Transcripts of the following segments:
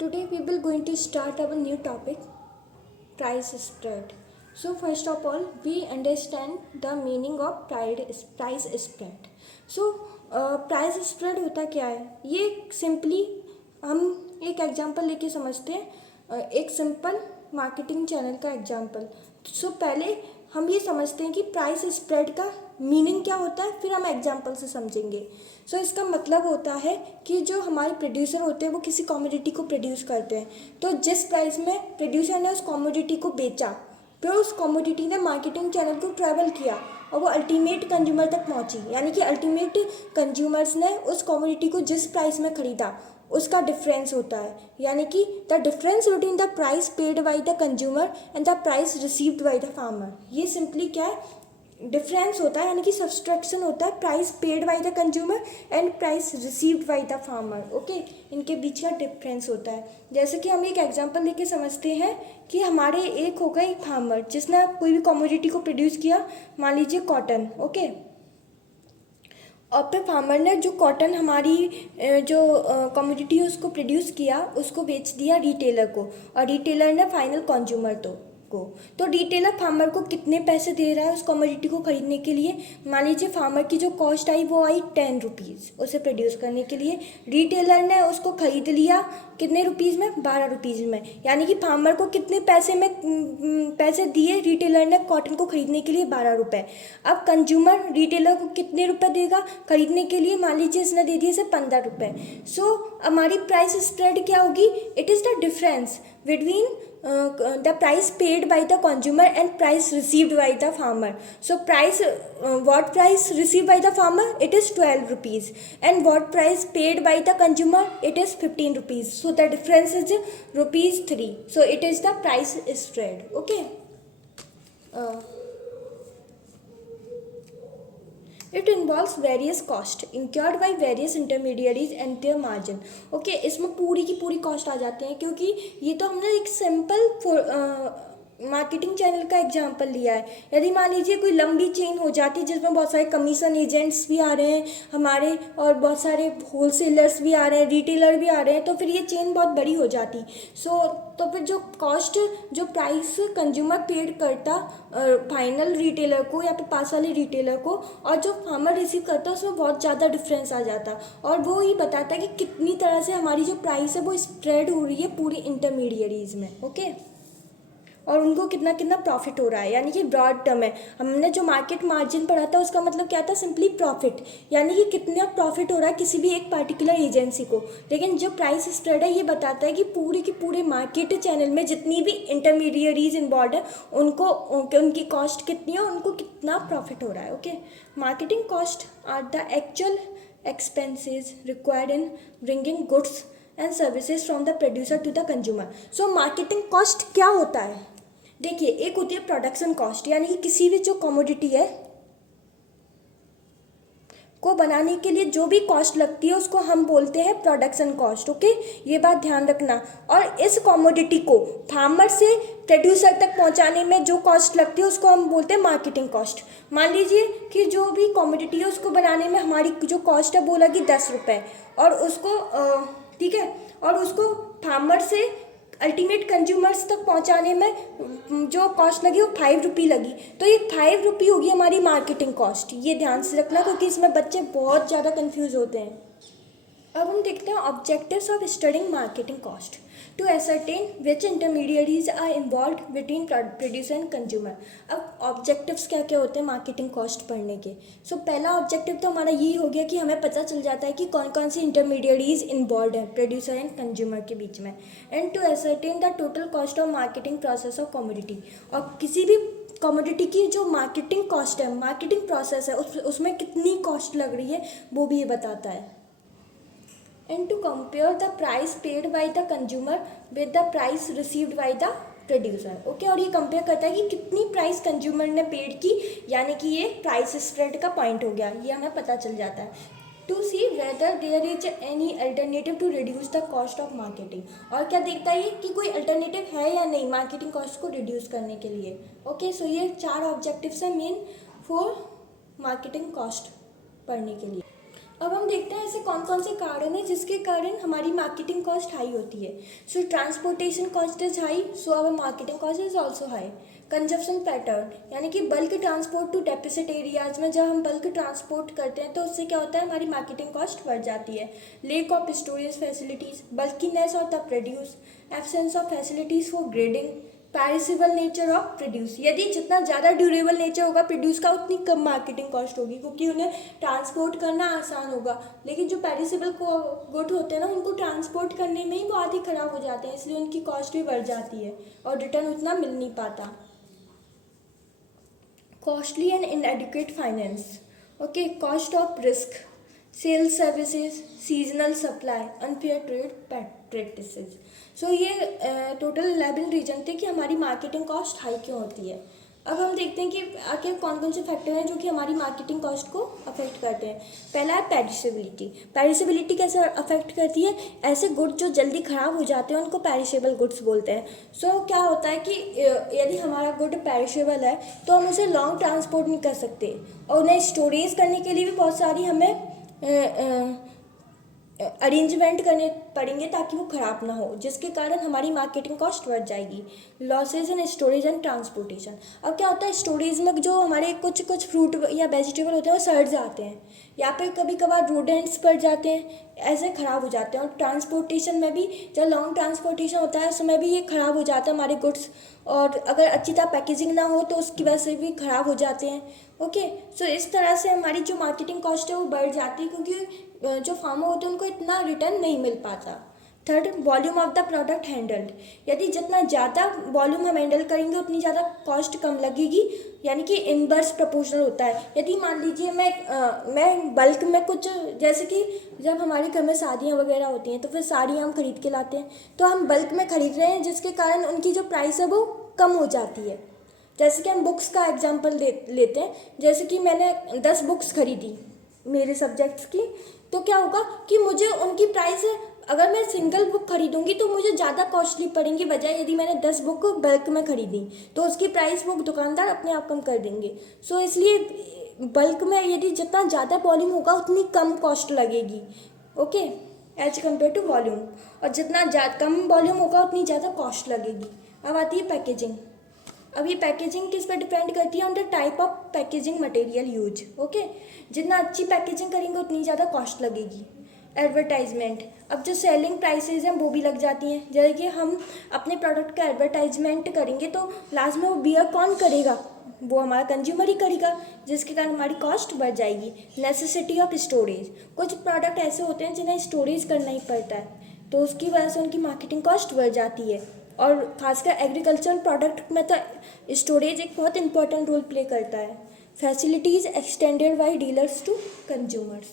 Today we will going to start our new topic, price spread. So first of all we understand the meaning of price spread. So price spread होता क्या है, ये simply हम एक example लेके समझते हैं, एक सिंपल मार्केटिंग चैनल का एग्जांपल. सो पहले हम ये समझते हैं कि प्राइस स्प्रेड का मीनिंग क्या होता है, फिर हम एग्जांपल से समझेंगे. सो इसका मतलब होता है कि जो हमारे प्रोड्यूसर होते हैं वो किसी कमोडिटी को प्रोड्यूस करते हैं, तो जिस प्राइस में प्रोड्यूसर ने उस कमोडिटी को बेचा, फिर उस कमोडिटी ने मार्केटिंग चैनल को ट्रैवल किया और वो अल्टीमेट कंज्यूमर तक पहुंची, यानी कि अल्टीमेट कंज्यूमर्स ने उस कमोडिटी को जिस प्राइस में ख़रीदा उसका डिफरेंस होता है, यानी कि the difference between the price paid by the consumer and the price received by the farmer. ये सिंपली क्या है, डिफरेंस होता है, यानी कि सब्सट्रैक्शन होता है price paid by the consumer and price received by the farmer. Okay, इनके बीच का डिफरेंस होता है. जैसे कि हम एक एग्जांपल लेके समझते हैं कि हमारे एक होगा एक फार्मर जिसने कोई भी कमोडिटी को प्रोड्यूस किया, मान लीजिए कॉटन. ओके, और फिर फार्मर ने जो कॉटन हमारी जो कमोडिटी है उसको प्रोड्यूस किया, उसको बेच दिया रिटेलर को, और रिटेलर ने फाइनल कंज्यूमर तो रिटेलर फार्मर को कितने पैसे दे रहा है उस कमोडिटी को खरीदने के लिए. मान लीजिए फार्मर की जो कॉस्ट आई वो आई 10 रुपीज़ उसे प्रोड्यूस करने के लिए. रिटेलर ने उसको खरीद लिया कितने रुपीज़ में, 12 रुपीज़ में, यानी कि फार्मर को कितने पैसे दिए रिटेलर ने कॉटन को खरीदने के लिए, 12 रुपये. अब कंज्यूमर रिटेलर को कितने रुपए देगा खरीदने के लिए, मान लीजिए इसने दे दिए इसे 15 रुपये. सो हमारी प्राइस स्प्रेड क्या होगी, it is the difference between the price paid by the consumer and price received by the farmer. So what price received by the farmer, it is 12 rupees, and what price paid by the consumer, it is 15 rupees. So the difference is rupees 3. So it is the price spread. Okay, it involves various cost incurred by various intermediaries and their margin. Okay, इसमें पूरी की पूरी cost आ जाते हैं, क्योंकि ये तो हमने एक सिंपल मार्केटिंग चैनल का एग्जांपल लिया है. यदि मान लीजिए कोई लंबी चेन हो जाती जिसमें बहुत सारे कमीशन एजेंट्स भी आ रहे हैं हमारे, और बहुत सारे होलसेलर्स भी आ रहे हैं, रिटेलर भी आ रहे हैं, तो फिर ये चेन बहुत बड़ी हो जाती. तो फिर जो कॉस्ट, जो प्राइस कंज्यूमर पेड करता फाइनल रिटेलर को या फिर पास वाले रिटेलर को, और जो फार्मर रिसीव करता है उसमें बहुत ज़्यादा डिफरेंस आ जाता, और वो ही बताता है कि कितनी तरह से हमारी जो प्राइस है वो स्प्रेड हो रही है पूरी इंटरमीडिएरीज में. ओके, और उनको कितना कितना प्रॉफिट हो रहा है, यानी कि ब्रॉड टर्म है. हमने जो मार्केट मार्जिन पढ़ा था उसका मतलब क्या था, सिंपली प्रॉफिट, यानी कि कितना प्रॉफिट हो रहा है किसी भी एक पार्टिकुलर एजेंसी को. लेकिन जो प्राइस स्प्रेड है ये बताता है कि पूरे के पूरे मार्केट चैनल में जितनी भी इंटरमीडिएरीज इन्वॉल्व है उनको उनकी कॉस्ट कितनी है, उनको कितना प्रॉफिट हो रहा है. Okay, marketing cost are the actual expenses required in bringing goods and services from the producer to the consumer. So marketing cost क्या होता है, देखिए, एक होती है प्रोडक्शन कॉस्ट, यानी कि किसी भी जो कमोडिटी है को बनाने के लिए जो भी कॉस्ट लगती है उसको हम बोलते हैं प्रोडक्शन कॉस्ट. ओके, ये बात ध्यान रखना. और इस कमोडिटी को फार्मर से प्रोड्यूसर तक पहुंचाने में जो कॉस्ट लगती है उसको हम बोलते हैं मार्केटिंग कॉस्ट. मान लीजिए कि जो भी कमोडिटी है उसको बनाने में हमारी जो कॉस्ट है वो लगी 10 रुपये, और उसको ठीक है, और उसको फार्मर से अल्टीमेट कंज्यूमर्स तक पहुंचाने में जो कॉस्ट लगी वो 5 रुपये लगी. तो ये 5 रुपये होगी हमारी मार्केटिंग कॉस्ट. ये ध्यान से रखना, क्योंकि इसमें बच्चे बहुत ज़्यादा कंफ्यूज होते हैं. अब हम देखते हैं objectives of studying marketing cost. To ascertain which intermediaries are involve between producer and consumer. अब ऑब्जेक्टिव्स क्या क्या होते हैं मार्केटिंग कॉस्ट पढ़ने के. सो पहला ऑब्जेक्टिव तो हमारा यही हो गया कि हमें पता चल जाता है कि कौन कौन सी इंटरमीडिएरीज इन्वॉल्व है प्रोड्यूसर एंड कंज्यूमर के बीच में. And to ascertain the total cost of marketing process of commodity. और किसी भी कमोडिटी की जो मार्केटिंग कॉस्ट है, मार्केटिंग प्रोसेस है, उसमें कितनी कॉस्ट लग रही है वो भी ये बताता है. And to compare the price paid by the consumer with the price received by the producer. Okay, और ये कंपेयर करता है कि कितनी प्राइस कंज्यूमर ने पेड की, यानी कि ये प्राइस स्प्रेड का पॉइंट हो गया, ये हमें पता चल जाता है. To see whether there is any alternative to reduce the cost of marketing. और क्या देखता है कि कोई अल्टरनेटिव है या नहीं मार्केटिंग कॉस्ट को रिड्यूस करने के लिए. ओके, सो ये 4 ऑब्जेक्टिव्स हैं मेन फॉर मार्केटिंग कॉस्ट पढ़ने के लिए. अब हम देखते हैं ऐसे कौन कौन से कारण हैं जिसके कारण हमारी मार्केटिंग कॉस्ट हाई होती है. So transportation cost is high, so our marketing cost is also high. Consumption pattern, यानी कि bulk transport to deficit areas में जब हम बल्क ट्रांसपोर्ट करते हैं तो उससे क्या होता है, हमारी मार्केटिंग कॉस्ट बढ़ जाती है. Lack of storage facilities, bulkiness of the produce, absence of facilities for grading, perishable nature of produce. यदि जितना ज़्यादा ड्यूरेबल नेचर होगा प्रोड्यूस का उतनी कम मार्केटिंग कॉस्ट होगी, क्योंकि उन्हें ट्रांसपोर्ट करना आसान होगा. लेकिन जो पैरिसेबल गुड होते हैं ना, उनको ट्रांसपोर्ट करने में ही बहुत ही ख़राब हो जाते हैं, इसलिए उनकी कॉस्ट भी बढ़ जाती है और रिटर्न उतना मिल नहीं पाता. Costly and inadequate finance. Okay, cost of risk, sales services, seasonal supply, unfair trade practices. So ये टोटल 11 रीजन थे कि हमारी मार्केटिंग कॉस्ट हाई क्यों होती है. अब हम देखते हैं कि आखिर कौन कौन से फैक्टर हैं जो कि हमारी मार्केटिंग कॉस्ट को अफेक्ट करते हैं. पहला है पेरिसेबिलिटी. पेरिसेबिलिटी कैसे अफेक्ट करती है, ऐसे गुड्स जो जल्दी ख़राब हो जाते हैं उनको पेरिशेबल गुड्स बोलते हैं. सो क्या होता है कि यदि हमारा गुड पेरिशेबल है तो हम उसे लॉन्ग ट्रांसपोर्ट नहीं कर सकते, और उन्हें स्टोरेज करने के लिए भी बहुत सारी हमें अरेंजमेंट करने पड़ेंगे ताकि वो ख़राब ना हो, जिसके कारण हमारी मार्केटिंग कॉस्ट बढ़ जाएगी. Losses in storage and transportation. अब क्या होता है, स्टोरेज में जो हमारे कुछ कुछ फ्रूट या वेजिटेबल होते हैं वो सड़ जाते हैं, या फिर कभी कभार रोडेंट्स पड़ जाते हैं, ऐसे ख़राब हो जाते हैं. और ट्रांसपोर्टेशन में भी जब लॉन्ग ट्रांसपोर्टेशन होता है उसमें भी ये ख़राब हो जाता है हमारे गुड्स, और अगर अच्छी तरह पैकेजिंग ना हो तो उसकी वजह से भी ख़राब हो जाते हैं. ओके, सो इस तरह से हमारी जो मार्केटिंग कॉस्ट है वो बढ़ जाती है, क्योंकि जो फार्मर होते हैं उनको इतना रिटर्न नहीं मिल पाता. Third, volume of the product handled. यदि जितना ज़्यादा वॉल्यूम हम हैंडल करेंगे उतनी ज़्यादा कॉस्ट कम लगेगी, यानी कि इनवर्स प्रोपोर्शनल होता है. यदि मान लीजिए मैं बल्क में कुछ, जैसे कि जब हमारे घर में शादियाँ वगैरह होती हैं तो फिर साड़ियाँ हम खरीद के लाते हैं, तो हम बल्क में खरीद रहे हैं जिसके कारण उनकी जो प्राइस है वो कम हो जाती है. जैसे कि हम बुक्स का एग्जाम्पल लेते हैं, जैसे कि मैंने 10 बुक्स खरीदी मेरे सब्जेक्ट्स की, तो क्या होगा कि मुझे उनकी प्राइस, अगर मैं सिंगल बुक खरीदूंगी तो मुझे ज़्यादा कॉस्टली पड़ेंगी, बजाय यदि मैंने 10 बुक बल्क में खरीदी तो उसकी प्राइस वो दुकानदार अपने आप कम कर देंगे. सो इसलिए बल्क में यदि जितना ज़्यादा वॉल्यूम होगा उतनी कम कॉस्ट लगेगी. Okay, as compare to volume, और जितना कम वॉल्यूम होगा उतनी ज़्यादा कॉस्ट लगेगी. अब आती है पैकेजिंग. अब ये पैकेजिंग किस पर डिपेंड करती है, on the type of packaging material use. Okay, जितना अच्छी पैकेजिंग करेंगे उतनी ज़्यादा कॉस्ट लगेगी. एडवर्टाइजमेंट. अब जो सेलिंग प्राइसेस हैं वो भी लग जाती हैं. जैसे कि हम अपने प्रोडक्ट का एडवर्टाइजमेंट करेंगे तो लास्ट में वो बियर कौन करेगा, वो हमारा कंज्यूमर ही करेगा, जिसके कारण हमारी कॉस्ट बढ़ जाएगी. Necessity of storage. कुछ प्रोडक्ट ऐसे होते हैं जिन्हें स्टोरेज करना ही पड़ता है, तो उसकी वजह से उनकी मार्केटिंग कॉस्ट बढ़ जाती है. और खासकर एग्रीकल्चरल प्रोडक्ट में तो स्टोरेज एक बहुत इंपॉर्टेंट रोल प्ले करता है. Facilities extended by dealers to consumers.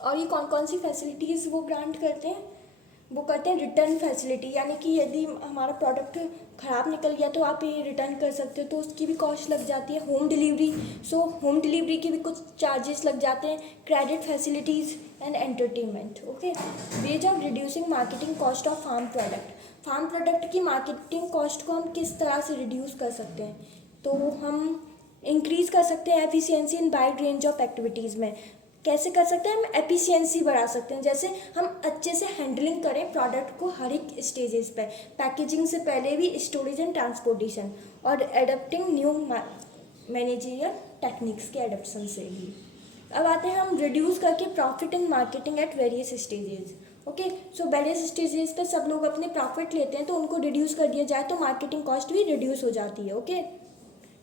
और ये कौन कौन सी फैसिलिटीज़ वो ग्रांट करते हैं, वो करते हैं रिटर्न फैसिलिटी, यानी कि यदि हमारा प्रोडक्ट ख़राब निकल गया तो आप ये रिटर्न कर सकते हो, तो उसकी भी कॉस्ट लग जाती है. Home delivery. So home delivery के भी कुछ चार्जेस लग जाते हैं. Credit facilities and entertainment. Okay, ways of reducing marketing cost of farm product. Farm product की मार्केटिंग कॉस्ट को हम किस तरह से रिड्यूस कर सकते हैं, तो हम इंक्रीज़ कर सकते हैं efficiency in wide range of activities में. कैसे कर सकते हैं, हम एफिशिएंसी बढ़ा सकते हैं, जैसे हम अच्छे से हैंडलिंग करें प्रोडक्ट को हर एक स्टेजेस पे, पैकेजिंग से पहले भी, स्टोरेज एंड ट्रांसपोर्टेशन, और एडप्टिंग न्यू मैनेजरियल टेक्निक्स के एडप्शन से भी. अब आते हैं हम रिड्यूस करके profit in marketing at various stages. Okay, so various stages पे सब लोग अपने प्रॉफिट लेते हैं, तो उनको रिड्यूस कर दिया जाए तो मार्केटिंग कॉस्ट भी रिड्यूस हो जाती है. Okay,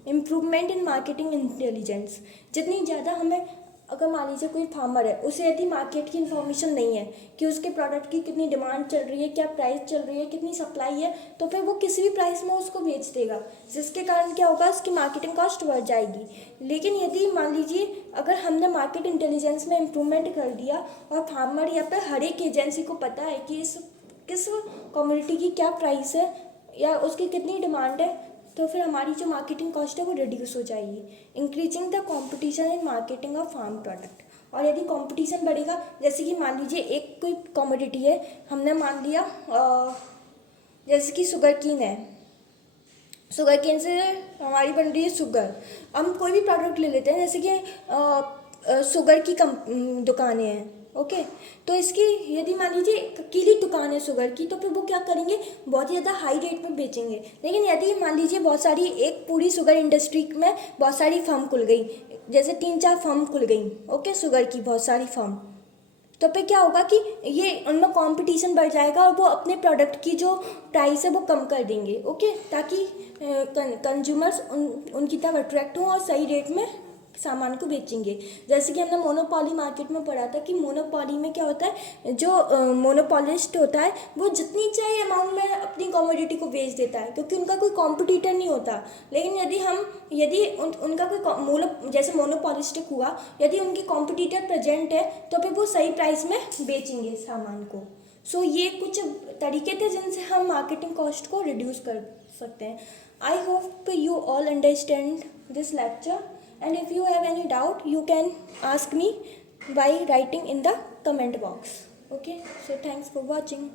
improvement in marketing intelligence. जितनी ज़्यादा हमें, अगर मान लीजिए कोई फार्मर है, उसे यदि मार्केट की इन्फॉर्मेशन नहीं है कि उसके प्रोडक्ट की कितनी डिमांड चल रही है, क्या प्राइस चल रही है, कितनी सप्लाई है, तो फिर वो किसी भी प्राइस में उसको बेच देगा, जिसके कारण क्या होगा, उसकी मार्केटिंग कॉस्ट बढ़ जाएगी. लेकिन यदि मान लीजिए अगर हमने मार्केट इंटेलिजेंस में इम्प्रूवमेंट कर दिया और फार्मर या फिर हर एक एजेंसी को पता है कि किस कम्युनिटी की क्या प्राइस है या उसकी कितनी डिमांड है, तो फिर हमारी जो मार्केटिंग कॉस्ट है वो रिड्यूस हो जाएगी. Increasing the competition in marketing of farm product. और यदि कंपटीशन बढ़ेगा, जैसे कि मान लीजिए एक कोई कमोडिटी है, हमने मान लिया जैसे कि शुगर केन है, शुगर केन से हमारी बन रही है शुगर. हम कोई भी प्रोडक्ट ले लेते हैं, जैसे कि शुगर की दुकानें हैं, ओके। तो इसकी यदि मान लीजिए अकेली दुकान है शुगर की, तो फिर वो क्या करेंगे, बहुत ही ज़्यादा हाई रेट में बेचेंगे। लेकिन यदि मान लीजिए बहुत सारी, एक पूरी शुगर इंडस्ट्री में बहुत सारी फर्म खुल गई, जैसे 3-4 फर्म खुल गई, ओके, शुगर की बहुत सारी फर्म, तो फिर क्या होगा कि ये उनमें कंपटीशन बढ़ जाएगा और वो अपने प्रोडक्ट की जो प्राइस है वो कम कर देंगे, ओके, ताकि कंज्यूमर्स उनकी तरफ अट्रैक्ट हों और सही रेट में सामान को बेचेंगे। जैसे कि हमने मोनोपोली मार्केट में पढ़ा था कि मोनोपोली में क्या होता है, जो मोनोपोलिस्ट होता है वो जितनी चाहिए अमाउंट में अपनी कमोडिटी को बेच देता है, क्योंकि उनका कोई कॉम्पिटिटर नहीं होता। लेकिन यदि उनका कोई जैसे मोनोपोलिस्टिक हुआ, यदि उनके कॉम्पिटिटर प्रेजेंट है तो फिर वो सही प्राइस में बेचेंगे सामान को। सो ये कुछ तरीके थे जिनसे हम मार्केटिंग कॉस्ट को रिड्यूस कर सकते हैं। I hope you all understand this lecture, and if you have any doubt you can ask me by writing in the comment box, okay? So thanks for watching.